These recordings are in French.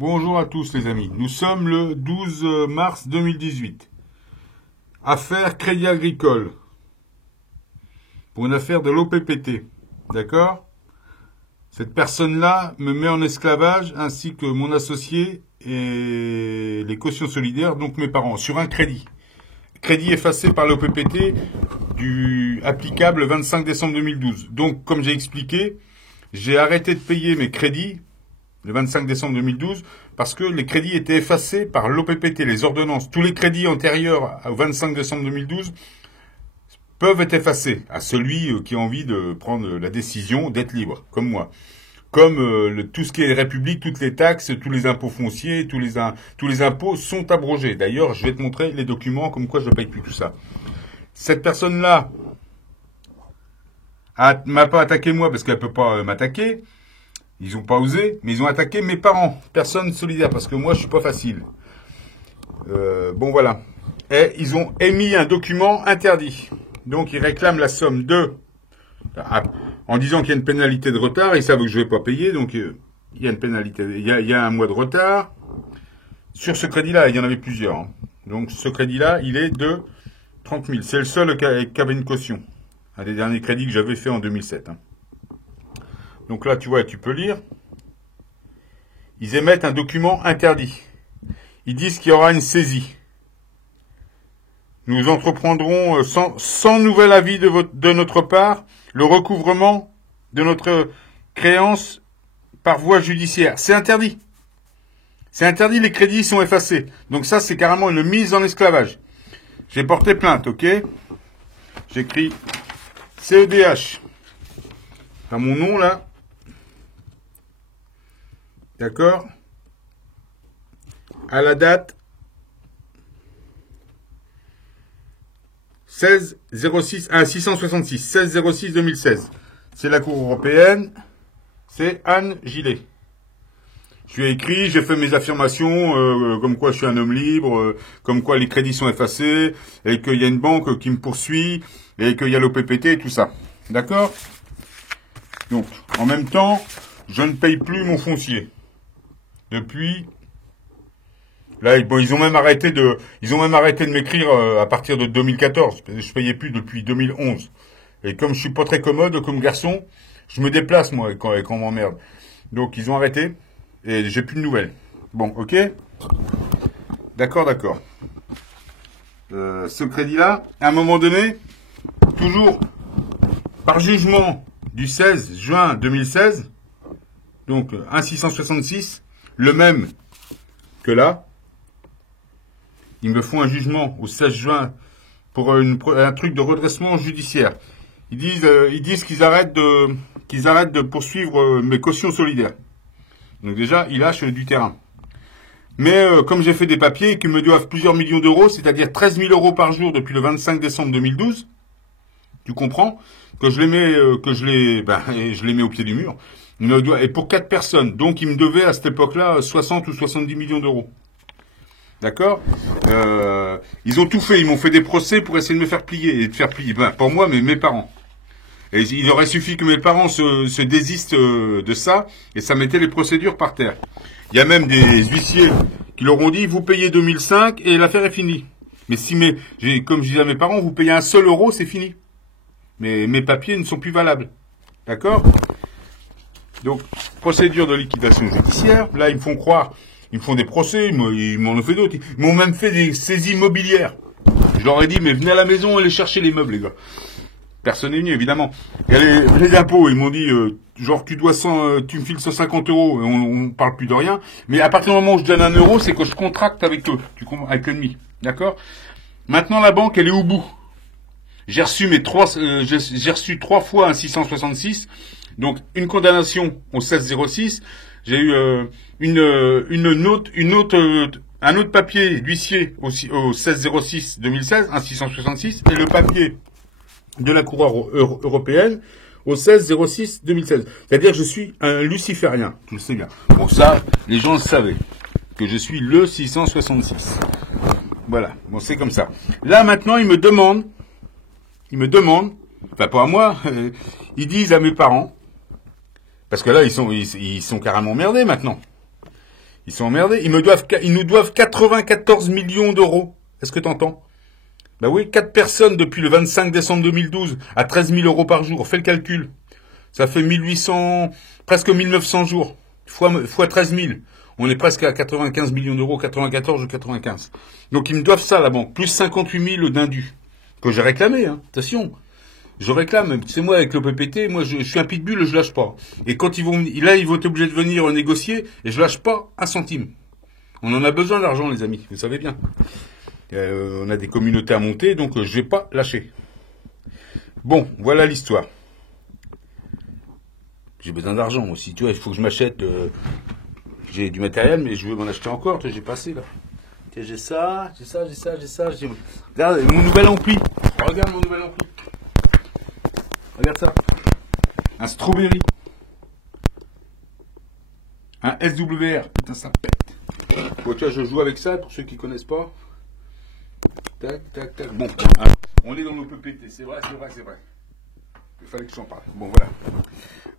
Bonjour à tous les amis. Nous sommes le 12 mars 2018. Affaire Crédit Agricole. Pour une affaire de l'OPPT. D'accord? Cette personne-là me met en esclavage ainsi que mon associé et les cautions solidaires, donc mes parents, sur un crédit. Crédit effacé par l'OPPT applicable le 25 décembre 2012. Donc, comme j'ai expliqué, j'ai arrêté de payer mes crédits le 25 décembre 2012 parce que les crédits étaient effacés par l'OPPT, les ordonnances. Tous les crédits antérieurs au 25 décembre 2012 peuvent être effacés à celui qui a envie de prendre la décision d'être libre, comme moi. Comme tout ce qui est République, toutes les taxes, tous les impôts fonciers, tous les impôts sont abrogés. D'ailleurs, je vais te montrer les documents comme quoi je ne paye plus tout ça. Cette personne-là m'a pas attaqué moi parce qu'elle peut pas m'attaquer. Ils ont pas osé, mais ils ont attaqué mes parents, personne solidaire, parce que moi je suis pas facile. Bon voilà. Et ils ont émis un document interdit. Donc ils réclament la somme en disant qu'il y a une pénalité de retard, ils savent que je vais pas payer, donc il y a une pénalité, il y a un mois de retard. Sur ce crédit-là, il y en avait plusieurs. Hein. Donc ce crédit-là, il est de 30 000. C'est le seul qui avait une caution. Un des derniers crédits que j'avais fait en 2007. Hein. Donc là, tu vois, tu peux lire. Ils émettent un document interdit. Ils disent qu'il y aura une saisie. Nous entreprendrons sans nouvel avis de notre part le recouvrement de notre créance par voie judiciaire. C'est interdit. C'est interdit, les crédits sont effacés. Donc ça, c'est carrément une mise en esclavage. J'ai porté plainte, ok? J'écris CEDH. Pas mon nom, là. D'accord? À la date 16-06-2016. C'est la Cour européenne. C'est Anne Gillet. Je lui ai écrit, j'ai fait mes affirmations, comme quoi je suis un homme libre, comme quoi les crédits sont effacés, et qu'il y a une banque qui me poursuit, et qu'il y a l'OPPT et tout ça. D'accord? Donc, en même temps, je ne paye plus mon foncier. Depuis, là, bon, ils ont même arrêté de m'écrire à partir de 2014. Je payais plus depuis 2011. Et comme je suis pas très commode comme garçon, je me déplace moi quand on m'emmerde. Donc ils ont arrêté et j'ai plus de nouvelles. Bon, ok. D'accord. Ce crédit-là, à un moment donné, toujours par jugement du 16 juin 2016, donc 1,666. Le même que là, ils me font un jugement au 16 juin pour un truc de redressement judiciaire. Ils disent qu'ils arrêtent de poursuivre mes cautions solidaires. Donc déjà, ils lâchent du terrain. Mais comme j'ai fait des papiers qui me doivent plusieurs millions d'euros, c'est-à-dire 13 000 euros par jour depuis le 25 décembre 2012, tu comprends que je les mets au pied du mur. Et pour 4 personnes. Donc, ils me devaient à cette époque-là 60 ou 70 millions d'euros. D'accord? Ils ont tout fait. Ils m'ont fait des procès pour essayer de me faire plier. Et de faire plier. Ben, pour moi, mais mes parents. Et il aurait suffi que mes parents se désistent de ça. Et ça mettait les procédures par terre. Il y a même des huissiers qui leur ont dit, vous payez 2005 et l'affaire est finie. Mais comme je disais à mes parents, vous payez un seul euro, c'est fini. Mais mes papiers ne sont plus valables. D'accord? Donc, procédure de liquidation judiciaire. Là, ils me font croire, ils me font des procès, ils m'en ont fait d'autres. Ils m'ont même fait des saisies immobilières. Je leur ai dit, mais venez à la maison, allez chercher les meubles, les gars. Personne n'est venu, évidemment. Il y a les impôts, ils m'ont dit, genre, tu me files 150 euros, et on parle plus de rien. Mais à partir du moment où je donne 1 euro, c'est que je contracte avec eux, avec l'ennemi. D'accord? Maintenant, la banque, elle est au bout. J'ai reçu 3 fois un 666. Donc, une condamnation au 16-06. J'ai eu un autre papier d'huissier au 16-06-2016, un 666, et le papier de la Cour européenne au 16-06-2016. C'est-à-dire que je suis un luciférien, tu le sais bien. Bon, ça, les gens le savaient, que je suis le 666. Voilà, bon, c'est comme ça. Là, maintenant, ils me demandent, enfin, pas à moi, ils disent à mes parents, parce que là, ils sont carrément merdés maintenant. Ils sont emmerdés. Ils nous doivent 94 millions d'euros. Est-ce que t'entends? Bah oui, 4 personnes depuis le 25 décembre 2012 à 13 000 euros par jour. Fais le calcul. Ça fait 1800, presque 1900 jours. Fois 13 000. On est presque à 95 millions d'euros, 94 ou 95. Donc ils me doivent ça, la banque. Plus 58 000 d'indus. Que j'ai réclamé, hein. Attention. Je réclame. C'est moi avec le PPT, moi je suis un pitbull, je lâche pas. Et quand ils vont être obligés de venir négocier, et je lâche pas un centime. On en a besoin d'argent, les amis. Vous savez bien. On a des communautés à monter, donc je vais pas lâcher. Bon, voilà l'histoire. J'ai besoin d'argent aussi, tu vois, il faut que je m'achète. J'ai du matériel, mais je veux m'en acheter encore, tu vois, j'ai passé là. Tiens, j'ai ça. Regarde mon nouvel ampli. Regarde mon nouvel ampli. Regarde ça. Un Strawberry. Un SWR. Putain, ça pète. Bon, tu vois, je joue avec ça, pour ceux qui connaissent pas. Tac, tac, tac. Bon, on est dans nos PPT, c'est vrai. Il fallait que j'en parle. Bon,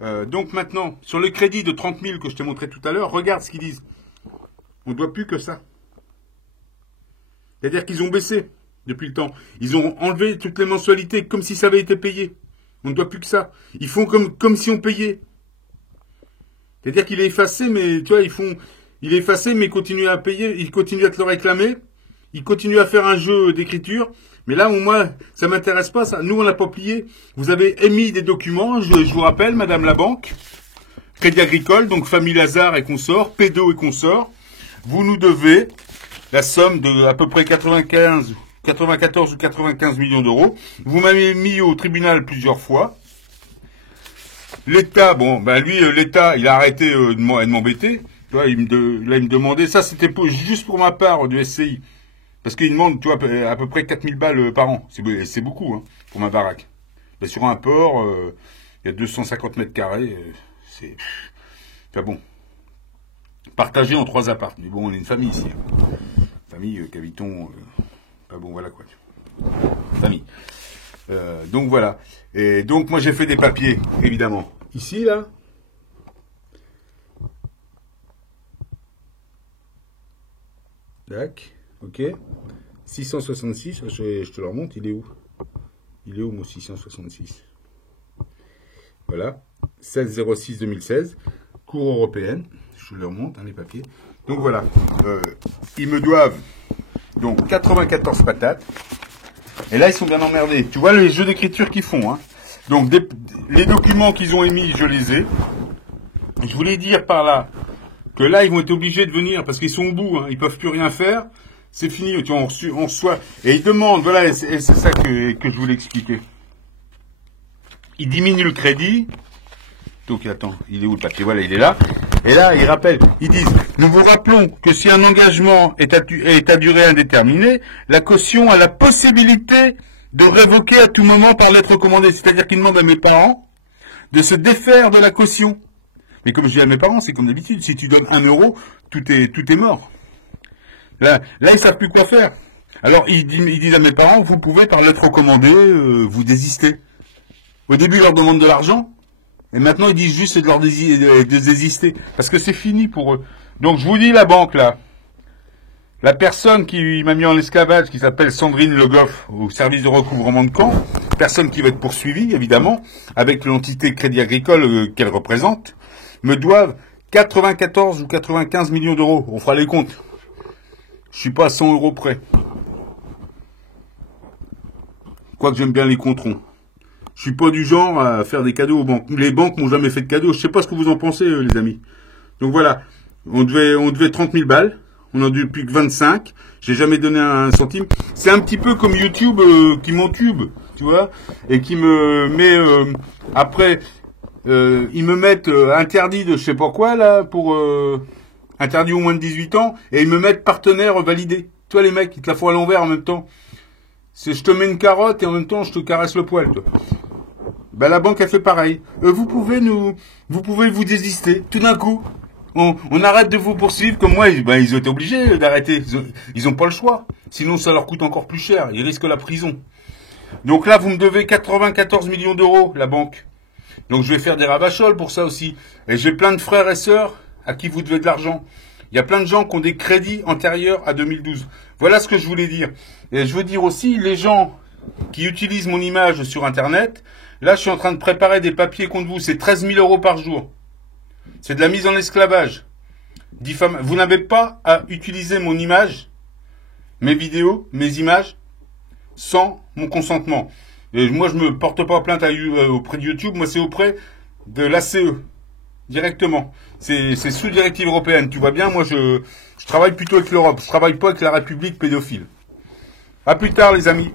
voilà. Donc maintenant, sur le crédit de 30 000 que je t'ai montré tout à l'heure, regarde ce qu'ils disent. On ne doit plus que ça. C'est-à-dire qu'ils ont baissé depuis le temps. Ils ont enlevé toutes les mensualités comme si ça avait été payé. On ne doit plus que ça. Ils font comme si on payait. C'est-à-dire qu'il est effacé, mais tu vois, il est effacé, mais il continue à payer, il continue à te le réclamer. Il continue à faire un jeu d'écriture, mais là, moi, ça m'intéresse pas, ça. Nous, on l'a pas plié. Vous avez émis des documents, je vous rappelle, Madame la Banque, Crédit Agricole, donc famille Lazare et consorts, Pédo et consorts. Vous nous devez la somme de à peu près 94 ou 95 millions d'euros. Vous m'avez mis au tribunal plusieurs fois. L'État, bon, ben lui, l'État, il a arrêté de m'embêter. Tu vois, il me demandait, ça c'était juste pour ma part du SCI. Parce qu'il demande, tu vois, à peu près 4000 balles par an. C'est beaucoup, hein, pour ma baraque. Ben, sur un port, il y a 250 mètres carrés. C'est... Enfin bon. Partagé en 3 apparts. Mais bon, on est une famille ici. Hein. Famille, qu'habitons... Enfin bon, voilà quoi. Famille. Donc voilà. Et donc moi j'ai fait des papiers, évidemment. Ici, là. Tac. Ok. 666, je te le remonte, il est où? Il est où mon 666? Voilà. 16-06-2016. Cour européenne. Je le remonte, hein, les papiers. Donc voilà. Ils me doivent donc 94 patates. Et là, ils sont bien emmerdés. Tu vois les jeux d'écriture qu'ils font. Hein. Donc les documents qu'ils ont émis, je les ai. Je voulais dire par là que là, ils vont être obligés de venir parce qu'ils sont au bout. Hein. Ils peuvent plus rien faire. C'est fini, tu vois, on reçoit. Et ils demandent, voilà, et c'est ça que je voulais expliquer. Ils diminuent le crédit. Donc, attends, il est où le papier? Voilà, il est là. Et là, ils rappellent, ils disent, nous vous rappelons que si un engagement est à durée indéterminée, la caution a la possibilité de révoquer à tout moment par lettre recommandée. C'est-à-dire qu'ils demandent à mes parents de se défaire de la caution. Mais comme je dis à mes parents, c'est comme d'habitude, si tu donnes 1 euro, tout est mort. Là, ils savent plus quoi faire. Alors, ils disent à mes parents, vous pouvez, par lettre recommandée, vous désister. Au début, ils leur demandent de l'argent, et maintenant, ils disent juste de leur désister. Parce que c'est fini pour eux. Donc, je vous dis, la banque, là, la personne qui m'a mis en esclavage, qui s'appelle Sandrine Le Goff, au service de recouvrement de camp, personne qui va être poursuivie, évidemment, avec l'entité Crédit Agricole qu'elle représente, me doivent 94 ou 95 millions d'euros. On fera les comptes. Je suis pas à 100 euros près. Quoique j'aime bien les controns. Je suis pas du genre à faire des cadeaux aux banques. Les banques m'ont jamais fait de cadeaux. Je sais pas ce que vous en pensez, les amis. Donc voilà. On devait 30 000 balles. On en a depuis que 25. J'ai jamais donné un centime. C'est un petit peu comme YouTube qui m'entube, tu vois, et qui me met après. Ils me mettent interdit de je sais pas quoi là pour. Interdit aux moins de 18 ans, et ils me mettent partenaire validé. Toi, les mecs, ils te la font à l'envers en même temps. C'est je te mets une carotte et en même temps, je te caresse le poil, toi. Ben, la banque, elle fait pareil. Vous pouvez vous désister. Tout d'un coup, on arrête de vous poursuivre, comme moi, ils ont été obligés d'arrêter. Ils ont pas le choix. Sinon, ça leur coûte encore plus cher. Ils risquent la prison. Donc là, vous me devez 94 millions d'euros, la banque. Donc, je vais faire des rabacholes pour ça aussi. Et j'ai plein de frères et sœurs à qui vous devez de l'argent. Il y a plein de gens qui ont des crédits antérieurs à 2012. Voilà ce que je voulais dire. Et je veux dire aussi, les gens qui utilisent mon image sur Internet, là, je suis en train de préparer des papiers contre vous. C'est 13 000 € par jour. C'est de la mise en esclavage. Vous n'avez pas à utiliser mon image, mes vidéos, mes images, sans mon consentement. Et moi, je me porte pas plainte auprès de YouTube. Moi, c'est auprès de l'ACE. Directement. C'est sous directive européenne. Tu vois bien, moi, je travaille plutôt avec l'Europe. Je travaille pas avec la République pédophile. À plus tard, les amis.